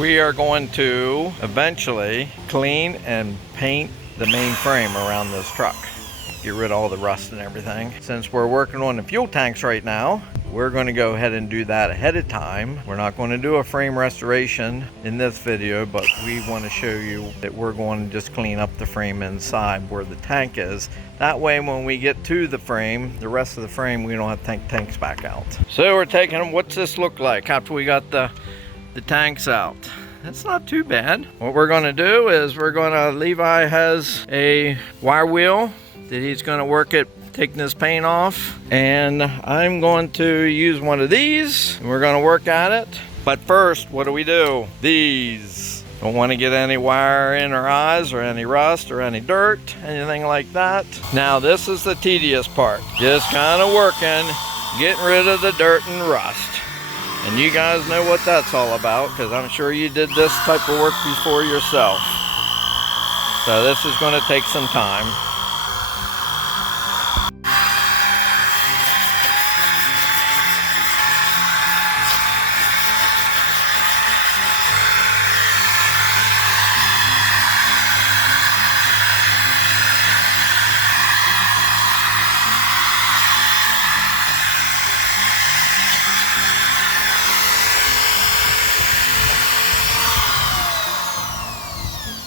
we are going to eventually clean and paint the main frame around this truck. Get rid of all the rust and everything. Since we're working on the fuel tanks right now, we're going to go ahead and do that ahead of time. We're not going to do a frame restoration in this video, but we want to show you that we're going to just clean up the frame inside where the tank is. That way when we get to the frame, the rest of the frame, we don't have to take tanks back out. So we're taking, what's this look like after we got the tanks out? It's not too bad. What we're going to do is Levi has a wire wheel that he's going to work at taking this paint off, and I'm going to use one of these and we're going to work at it. But first, what do? These. Don't want to get any wire in our eyes or any rust or any dirt, anything like that. Now this is the tedious part, just kind of working, getting rid of the dirt and rust. And you guys know what that's all about, because I'm sure you did this type of work before yourself. So this is going to take some time.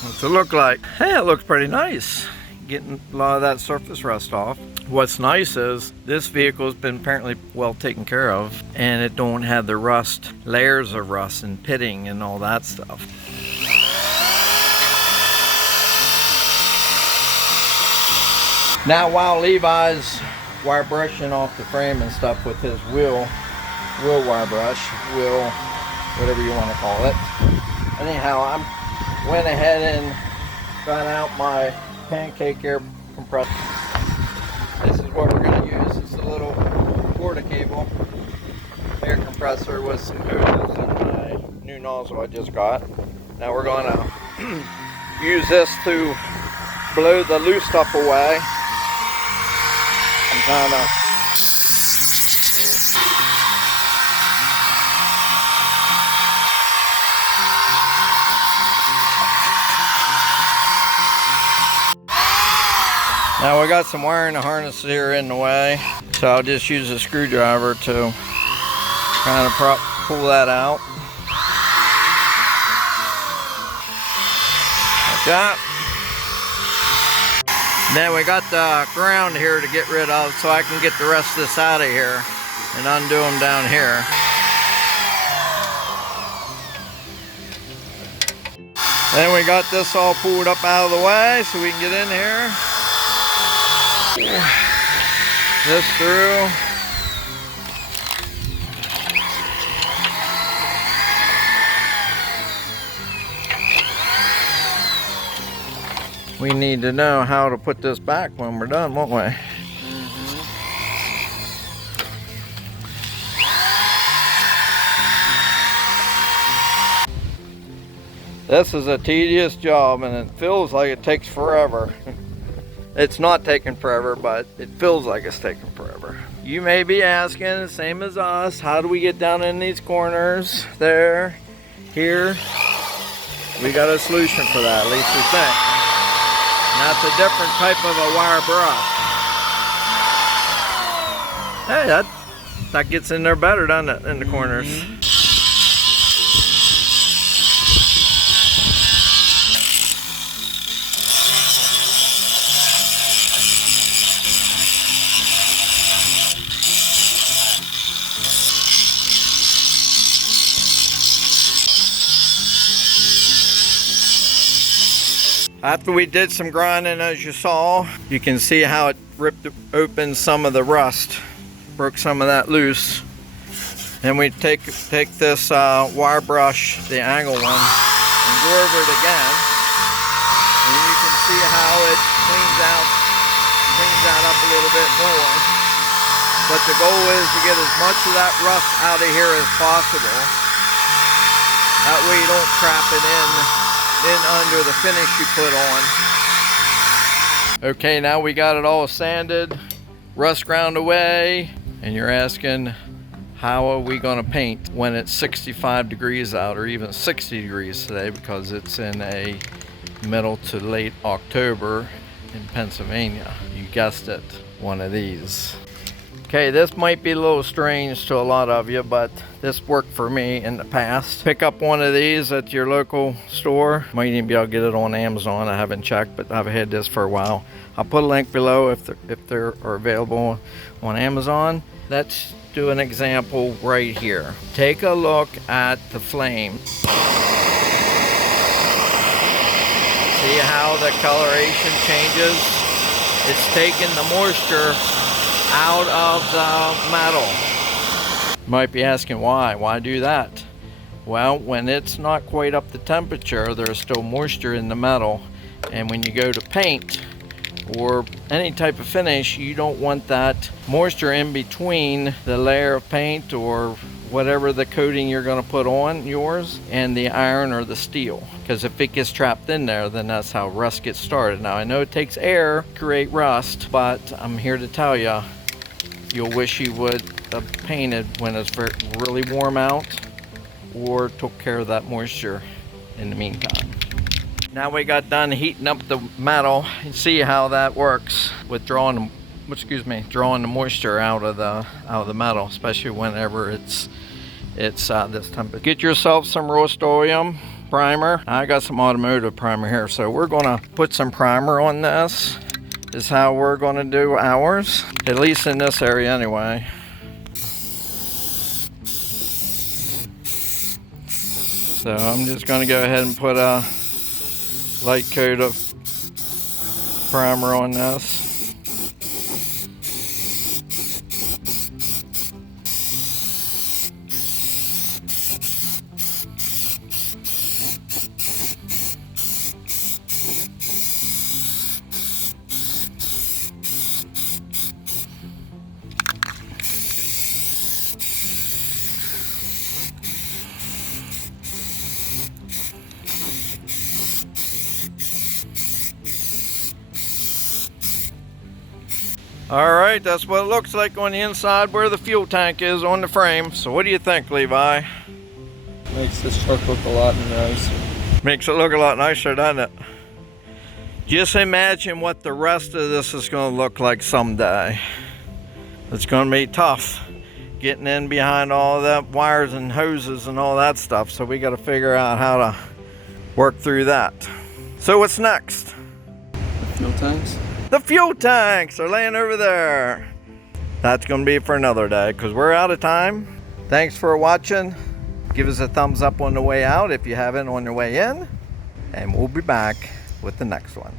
What's it look like? Hey, it looks pretty nice. Getting a lot of that surface rust off. What's nice is this vehicle has been apparently well taken care of, and it don't have the rust, layers of rust and pitting and all that stuff. Now while Levi's wire brushing off the frame and stuff with his wheel wire brush, whatever you want to call it. Anyhow, I went ahead and got out my pancake air compressor. This is what we're going to use. It's a little Ford cable air compressor with some hoses and my new nozzle I just got. Now we're going to use this to blow the loose stuff away. I'm kind of Now we got some wire in the harness here in the way, so I'll just use a screwdriver to kind of pull that out. Like that. Then we got the ground here to get rid of, so I can get the rest of this out of here and undo them down here. Then we got this all pulled up out of the way so we can get in here. This through. We need to know how to put this back when we're done, won't we? This is a tedious job, and it feels like it takes forever. It's not taking forever, but it feels like it's taking forever. You may be asking, same as us, how do we get down in these corners? There, here. We got a solution for that, at least we think. And that's a different type of a wire brush. Hey, that gets in there better, doesn't it, in the corners? After we did some grinding, as you saw, you can see how it ripped open some of the rust, broke some of that loose. And we take this wire brush, the angle one, and go over it again. And you can see how it cleans that up a little bit more. But the goal is to get as much of that rust out of here as possible. That way you don't trap it in under the finish you put on. Okay, now we got it all sanded, rust ground away, and you're asking, How are we going to paint when it's 65 degrees out or even 60 degrees today, because it's in a middle to late October in Pennsylvania? You guessed it, one of these. Okay, this might be a little strange to a lot of you, but this worked for me in the past. Pick up one of these at your local store. Might even be able to get it on Amazon. I haven't checked, but I've had this for a while. I'll put a link below if they're available on Amazon. Let's do an example right here. Take a look at the flame. See how the coloration changes? It's taking the moisture out of the metal. You might be asking why do that? Well, when it's not quite up to temperature, there's still moisture in the metal, and when you go to paint or any type of finish, you don't want that moisture in between the layer of paint or whatever the coating you're going to put on yours and the iron or the steel, because if it gets trapped in there, then that's how rust gets started. Now I know it takes air to create rust, but I'm here to tell you, you'll wish you would have painted when it's really warm out or took care of that moisture in the meantime. Now we got done heating up the metal. You see how that works with drawing the moisture out of the metal, especially whenever it's this temperature. Get yourself some Rust-Oleum primer. I got some automotive primer here, so we're gonna put some primer on this. Is how we're gonna do ours, at least in this area anyway. So I'm just gonna go ahead and put a light coat of primer on this. All right, that's what it looks like on the inside where the fuel tank is on the frame. So what do you think, Levi? Makes this truck look a lot nicer. Makes it look a lot nicer, doesn't it? Just imagine what the rest of this is going to look like someday. It's going to be tough getting in behind all that wires and hoses and all that stuff. So we got to figure out how to work through that. So what's next? The fuel tanks. The fuel tanks are laying over there. That's going to be for another day because we're out of time. Thanks for watching. Give us a thumbs up on the way out if you haven't on the way in. And we'll be back with the next one.